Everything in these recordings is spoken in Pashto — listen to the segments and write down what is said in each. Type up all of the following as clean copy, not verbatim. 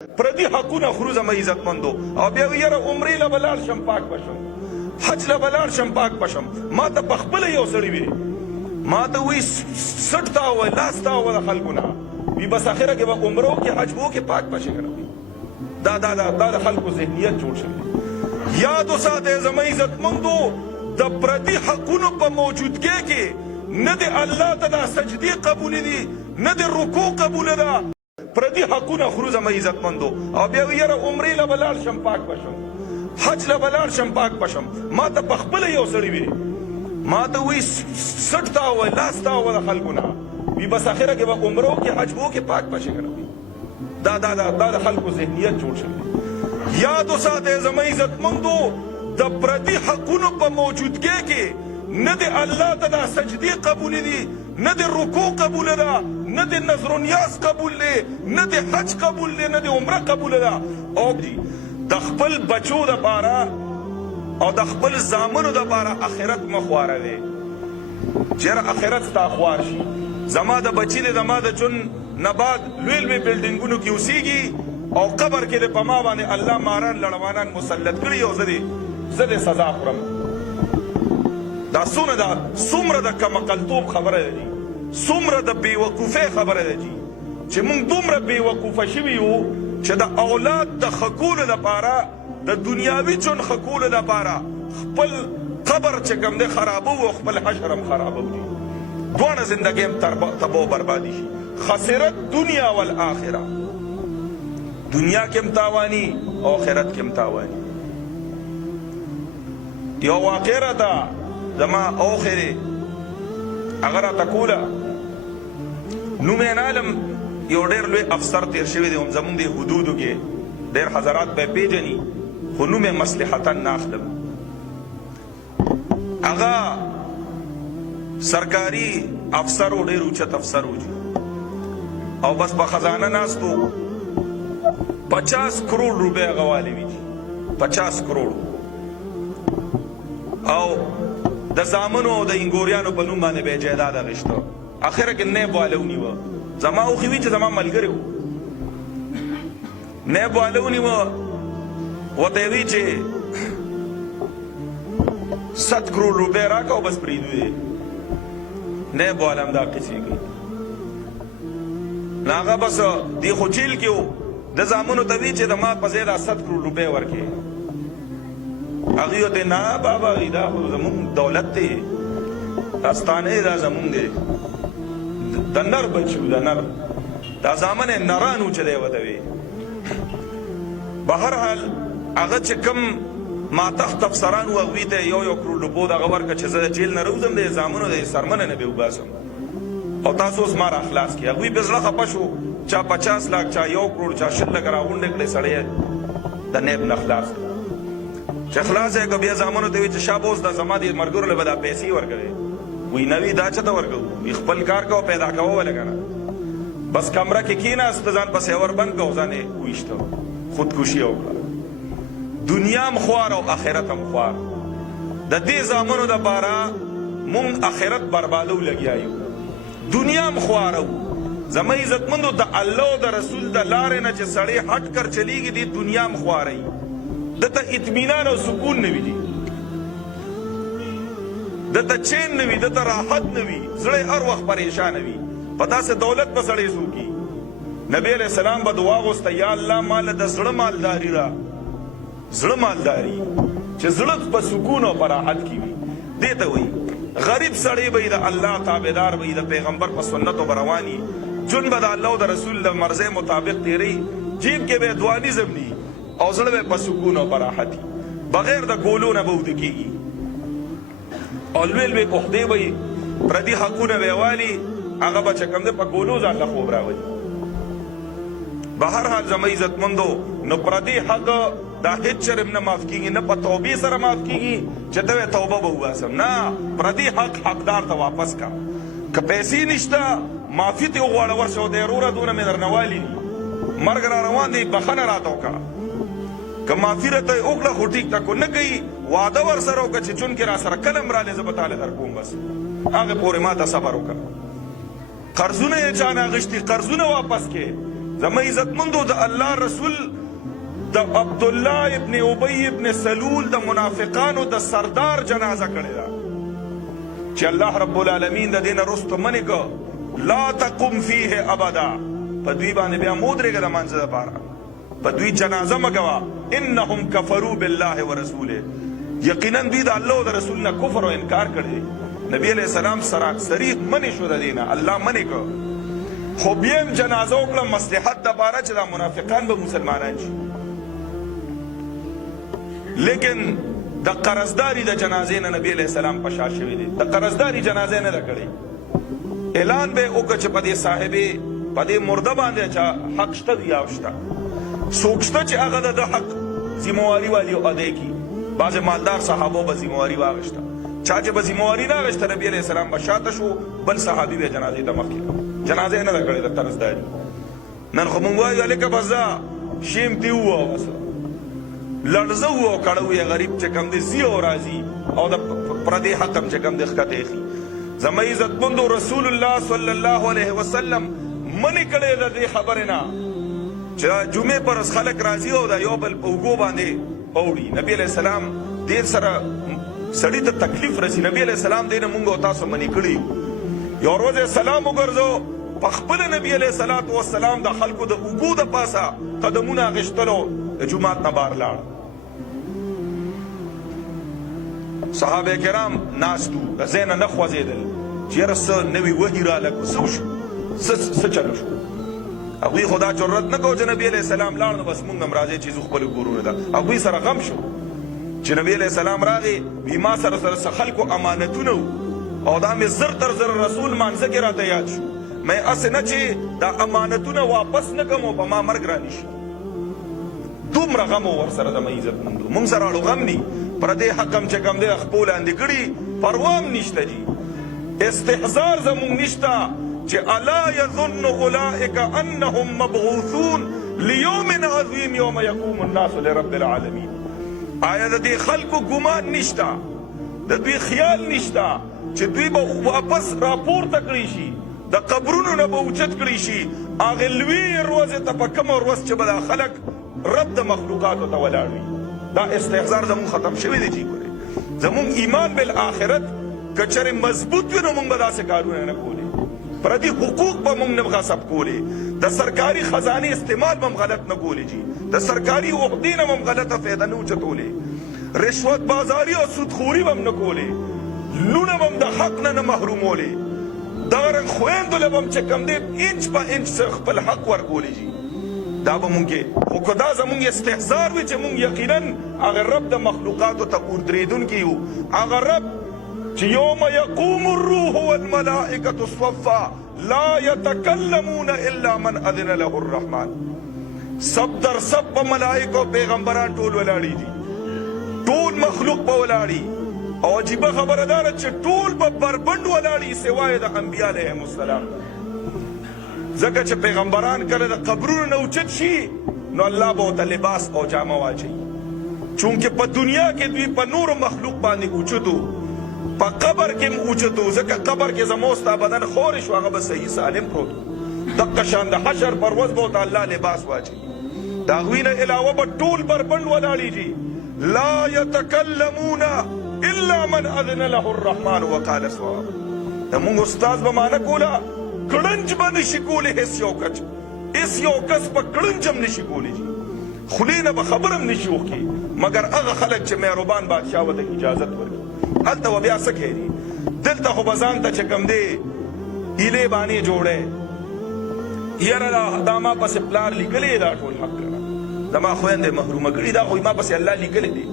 پردي حقونه خورو زما عزتمندو او بیا یاره عمرې له بلال شم پاک بشم حج له بلال شم پاک بشم ما ته پخپله یو سړي وي ما ته وی سټ تا وای لاس تا وای د خلکو نه وي بس اخره کې به عمره وکړې حج به وکړې پاک بشې که نه دا د خلکو ذهنیت جوړ شوی یاد وساتئ زما عزتمندو د پردي حقونو په موجودګۍ کې نه د الله ته دا سجدې قبولې دي نه د رکوع قبوله ده پردي حقونه خورو زما عزتمندو او بیا یاره عمرې له بلال شم پاک بشم حج له بلال شم پاک بشم ما ته پخپله یو سړي وي ما ته وی سټ تا وای لاس تا وای د خلکو نه وي بس اخره کې به عمره وکړې حج به وکړې پاک بشې که نه دا د خلکو ذهنیت جوړ شوی یاد وساتئ زما عزتمندو د پردي حقونو په موجودګۍ کې نه د الله ته دا سجدې قبولې دي نه د رکوع قبوله ده نه د نظر و نیاز قبول دی نه د حج قبول دی نه د عمره قبوله ده او د خپل بچو دپاره او د خپل زامنو دپاره آخرت مه خواروې چېرې آخرت ستا خوار شي زما د بچي دی زما د ژوند نه بعد لوی لوی بلډینګونو کې اوسیږي او قبر کې د په ما باندې الله ماران لړوانان مسلط کړي او زه د سزا خورم دا څومره د کمقلتوب خبره ده جي څومره د بېوقوفۍ خبره ده جي چې موږ دومره بېوقوفه شوي یو چې د اولاد د ښه کولو دپاره د دنیاوي ژوند ښه کولو دپاره خپل قبر چې کوم دی خرابوو او خپل حشر هم خرابوو جي دواړه زندګۍ هم تباه و بربادي شي خسرت دنیا والآخره دنیا کې هم تاواني او آخرت کې هم تاواني یو واقع راته زما اوخرې هغه راته کوله نوم یې نالم یو ډېر لوی افسر تیر شوی دی هم زمونږ د حدودو کې ډېر حضرات به یې پیژني خو نوم یې مصلحتا نه اخلم هغه سرکاري افسر و ډېر اوچت افسر و جي او بس په خزانه ناست و 50 کروڑ روپۍ هغه والی وي جي 50 کروڑ او د زامنو او د انګوریانو په نوم باندې به یې جایداد اخیسته اخره کې نیب واله ونیوه زما اوښې وي چې زما ملګری و نیب واله ونیوه ورته یې وي چې 100 کروڑ روپۍ راکړه او بس پرېږدو یې نیب واله هم دا قصې کوي نو هغه بس دی خو جیل کې و د زامنو ته وي چې د ما په ځای دا 100 کروڑ روپۍ ورکړې هغوی ورته نه بابا دا خو زمونږ دولت دی داستانه دا زمونږ دی د نر بچي د نر دا زامن یې نران و چې دی ورته وي بهرحال هغه چې کوم ماتحت افسران و هغوی ته یو کروڑ روپو دغه ورکړه چې زه د جیل نه راوځم د زامنو د څرمنه نه به وباسم او تاسو اوس ما راخلاص کړي هغوی بې زړه خفه شو چا 50 لاک چا 1 کروڑ چا 100 لکه راغونډې کړې سړی د نیب نه خلاص چې خلاص یې که بیا زامنو ته وي چې شابه اوس دا زما دې ملګرو له به دا پیسې ورکوې وایي نه وي دا چاته ورکوو وي خپل کار کوه پیدا کوه ولې که نه بس کمره کې کېناست ځان پسې ور بند کړه او ځان یې وویشته خودکشي یې وکړه دنیا هم خوار او آخرت هم خوار د دې زامنو دپاره مونږ آخرت بربادو لګیا یو دنیا هم خواره وو زما عزتمندو د الله او د رسول د لارې نه چې سړی هټ کر چلیږي دې دنیا هم خواره وي دته اطمینان او سکون نه وي دي دته چین نه وي دته راحت نه وي زړی هر وخت پریشانه وي په داسې دولت به سړی څوکي نبی علیہ السلام به دعا غوسته یا الله ماله د زړه مالداري را زړه مالداري چې زړه په سکون او په راحت کې وي دې ته وایي غریب سړی به د الله تابعدار به د پیغمبر په سنتو به رواني ژوند به د الله او د رسول د مرضۍ مطابق تیری جیب کې به دواني زمني او زړه به په سکون او په راحت بغیر د ګولو نه به اوده کېږي او لوی لوی عهدې به یې پردي حقونه به یې والي هغه به چې کوم دی په ګولو ځان له خوب راولي بهرحال زما عزتمندو نو پردي حق دا هیڅ چرم نه معاف کېږي نه په توبې سره معاف کېږي چې ته وایې توبه به وباسم نه پردي حق حقدار ته واپس کا که پیسې نشته معافي ترې وغواړه ورشه ودی وروره دونه مې درنه والي دي مرګ را روان دی بخښنه راته وکړه که معافي راته یې وکړه خو ټیک ته کو نه کوي واده ورسره وکړه چې چون کې را سره کله هم رالی زه به تاله در کوم بس هغې پورې ما ته صبر وکړه قرضونه یې چا نه اخیستي قرضونه واپس کې زما عزتمندو د الله رسول د عبدالله ابن ابی ابن سلول د منافقانو د سردار جنازه کړې ده چې الله رب العالمین د دین رستو منی کو لا تقم فيه ابدا په دوی باندې بیا مودرېږه د مانځه دپاره په دوی جنازه مګوه انهم کفروا بالله ورسوله یقینا دوی د الله او د رسول نه کفر او انکار کړی نبی علیہ السلام صریح منی شو د دینه الله منی کو خو بیا هم جنازه وکړه مصلحت دپاره چې دا منافقان به مسلمانان شي لیکن د قرضداري د جنازې نه نبی علیہ السلام په شا شوي دي د قرضداري جنازې نه ده کړې اعلان به وکړه چې په دې صاحبې په دې مرده باندې چې حق شته یا شته څوک شته چې هغه د حق ذمواري والی ادا کړي بعض مالدار صحابو به ذمواري واغشته چا چې به ذمواري نه اغشته نبی علیہ السلام به شاته شو بل صحابي به جنازې ته مخکې جنازې نه ده کړې د قرضداري نن خو موږ وایو هلکه بس دا شیمتي ووه بس لړزه ووه کړه ویې غریب چې کوم دی ځي او راځي او د پردې حق هم چې کوم دی ښکته ایښي زما عزتمندو رسول الله صلی الله علیه وسلم منې کړی د دې خبرې نه چې جمعې پر ورځ خلک راځي او د یو بل په اوږو باندې اوړي نبی علیہ السلام دې سره سړي ته تکلیف رسي نبی علیہ السلام دې نه مونږ او تاسو منې کړي یو ورځ سلام وګرځو په خپله نبی علیہ الصلاة والسلام د خلکو د اوږو د پاسه قدمونه اخیستلو د جومات نه بار لاړ صحابه کرام ناستو د ځای نه نه خوځېدل چې یاره څه نوي وحي راله څه وشو څه چلو شو هغوی خدا جرت نه کو چې نبی علیہ السلام لاړ نو بس مونږ هم راځئ چې زه خپلو کورونو ته هغوی سره غم شو چې نبی علیہ السلام راغی وی ما سره خلکو امانتونه او دا مې زر تر زر رسول مانځه کې راته یاد شو مې هسې نه چې دا امانتونه واپس نه کړم او په ما مرګ رانی شي دومره غم و ورسره د مې عزتمندو مونږ سره اړو غم دي پردې حق هم چې کوم دی خپو لاندې کړي پروا هم نشته جي استحضار زمونږ نشته چې الا یظن اولئک انهم مبعوثون لیوم عظیم یوم یقوم الناس لرب العالمین آیا د دې خلکو ګمان نشته د دوی خیال نشته چې دوی به واپس راپورته کړی شي د قبرونو نه به اوچت کړی شي هغې لویې ورځې ته په کومه ورځ چې به دا خلک رب د مخلوقاتو ته ولاړ وي دا استحضار زمونږ ختم شوی دی جی ګورئ زمونږ ایمان بالآخرت که چېرې مضبوط وي نو مونږ به داسې کارونه نه کولی پردی حقوق به مونږ نه غصب کولی د سرکاري خزانې استعمال به هم غلط نه کولی جي د سرکاري عهدې نه به هم غلطه فایده نه اوچتولی رشوت بازاري او سودخوري به هم نه کولی لونه به هم د حق نه نه محرومولی دغه رنګ خویندو له به هم چې کوم دی انچ په انچ خپل حق ورکولی جي دا به مونږ کې خو که دا زمونږ استحضار وي چې مونږ یقینا هغه رب د مخلوقاتو ته اوردرېدونکي یو هغه رب چې یوم یقوم الروح والملائکة صفا لا یتکلمون الا من اذن له الرحمن سب در سب په ملائکو پیغمبران ټول ولاړي دي ټول مخلوق به ولاړي او عجیبه خبره دا ده چې ټول به بربنډ ولاړي سوای د انبیا علیهم السلام ځکه چې پیغمبران کله د قبرونو نه اوچت شي نو الله به ورته لباس او جامه واچوي چونکې په دنیا کې دوی په نورو مخلوق باندې اوچتو په قبر کې هم اوچتو ځکه قبر کې زموږ ستا بدن خورې شو هغه به صحیح سالم پروت دقه شان د حشر پر ورځ به ورته الله لباس واچوي د هغوی نه علاوه به ټول بربنډ ولاړي دي لا یتکلمون الا من اذن له الرحمن وقال صواب زمونږ استاد به مانه کوله کړنج به نشي کولی هېڅ یو کچ هېڅ یو کس په کړنج هم نشي کولی جي خولې نه به خبر هم نشي وکړي مګر هغه خلک چې مهربان بادشاه ورته اجازت ورکړي هلته به بیا څه کوي دلته خو به ځان ته چې کوم دی هیلې بانې جوړی یاره دا ما پسې پلار لیکلی دا ټول حق کړه زما خویندې محرومه کړي دا خو ما پسې الله لیکلی دی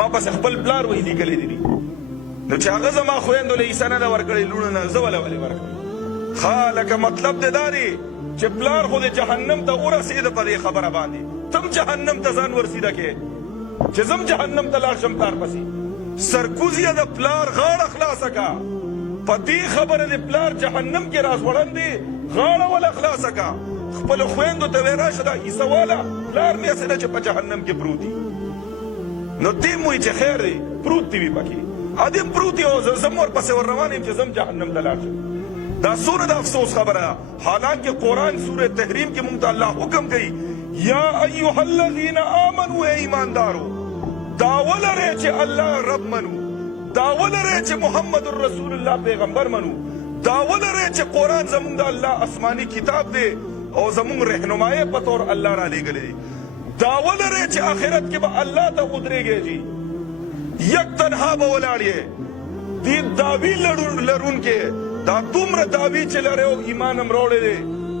ما پسې خپل پلار وایي لیکلی دی نو چې هغه زما خویندو له عیسی نه ده ورکړی لوڼو نه زه ولې ولې ورکړم ښه لکه مطلب دی دا دی چې پلار خو د جهنم ته ورسېده په دې خبره باندې تم جهنم ته ځان ورسېده کې چې زم جهنم ته لاړ شم پلار پسې سرکوزیه د پلار غاړه خلاصه کا په دې خبره د پلار جهنم کې راځوړندې غاړه وله خلاصه کا خپلو خویندو ته ویې راشه دا عیسی واله پلار مې هسې ده چې په جهنم کې پروت دي نو دې م وایي چې خیر دی پروت دي وي پکې ادې هم پروت دي او زه ورپسې ور روان یم چې زم جهنم ته لاړ شم دا سورة دا افسوس خبر ہے. حالانکہ قرآن سورہ تحریم کی مونږ ته اللہ حکم کئی یا ایوہ الذین آمنوا اے ایماندارو داول رہے چھے اللہ رب منو, داول رہے چھے محمد الرسول اللہ پیغمبر منو, داول رہے چھے قرآن زمون دا اللہ آسمانی کتاب دے اور زمون رہنمائے پتور اللہ را لے گلے, داول رہے چھے آخرت کے با اللہ تا قدرے گے جی یک تنہا بولاڑیے دی داوی لرون کے دا دومر داوی چلا رہے ہو ایمان امروڑے دے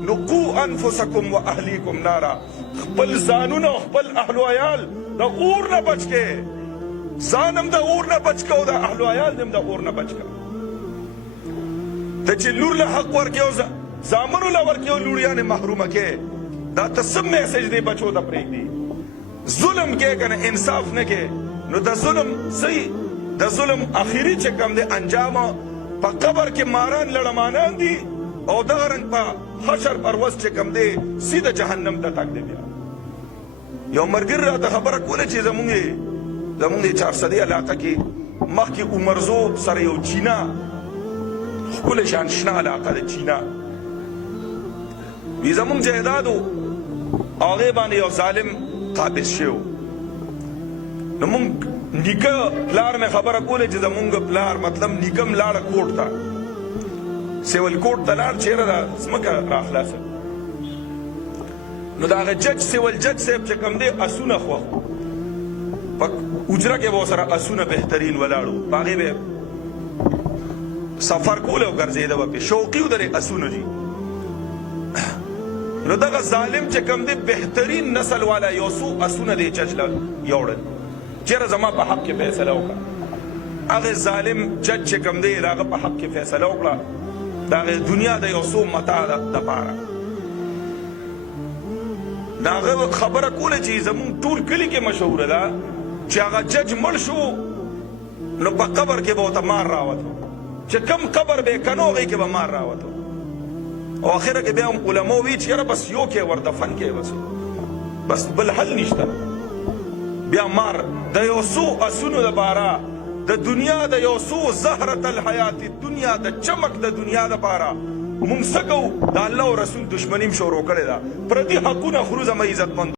نقو انفسکم و اہلیکم نارا خپل زانون و خپل اہل و عیال دا اور نہ بچ کے زانم دا اور نہ بچ کے دا اہل و عیال دم دا اور نہ بچ کے دا چی لور لحق ورکیو زامنو لورکیو لوریان محروم کے دا تسم میسیج دے بچو دا پریک دی ظلم کے کنا انصاف نہ کے نو دا ظلم صحیح دا ظلم آخری چکم دے انجام پا قبر کے ماران لڑمانان دی او دا رنگ پا حشر پروز چکم دے سیدھا جہنم تا تک دے بیا یو مرگر را تا خبر کولے چی زمونگے 400 علاقہ کی مخ کی عمرزو سر یو چینا کولے شانشنا علاقہ دے چینا وی زمونگ جہدادو آغے بانے یو ظالم قابض شیو نمونگ نیکا پلار میں خبر کولے چی زمونگ پلار مطلب نیکم لار کوٹ تا سیول کوٹ تا لار چیرہ دا سمکا راخلا سا نو دا آغا جج سیول جج سیب چکم دے اسونا خواخو پک اجرہ کے وہ سرا اسونا بہترین ولاڑو باغے بے سفر کولے و گرزیدہ با پی شوقیو در اسونا جی نو دا ظالم چکم دے بہترین نسل والا یوسو اسونا دے چجلا یوڑن چیرہ زمان پا حق کے فیصلہ ہوگا اگر ظالم جج چکم دے دا پا حق کے فیصلہ ہوگا دا دنیا دا یوسو متا دا پارا دا خبر کولے چیز زمون طول کلی کے مشہور دا چی آغا جج مر شو نو پا قبر کے بہتا مار راوتو چی کم قبر بے کنو گئی کے با مار راوتو او آخرہ کے بے ہم علماء وی چی بس یو کے وردفن کے بس بالحل نشتا بیا مار دا یوسو اسونو دا بارا دا دنیا دا یوسو زہرت الحیات دنیا دا چمک دا دنیا دا بارا منسکو دا اللہ و رسول دشمنیم شورو کرے دا پردی حقونا خروز ہم عزت مند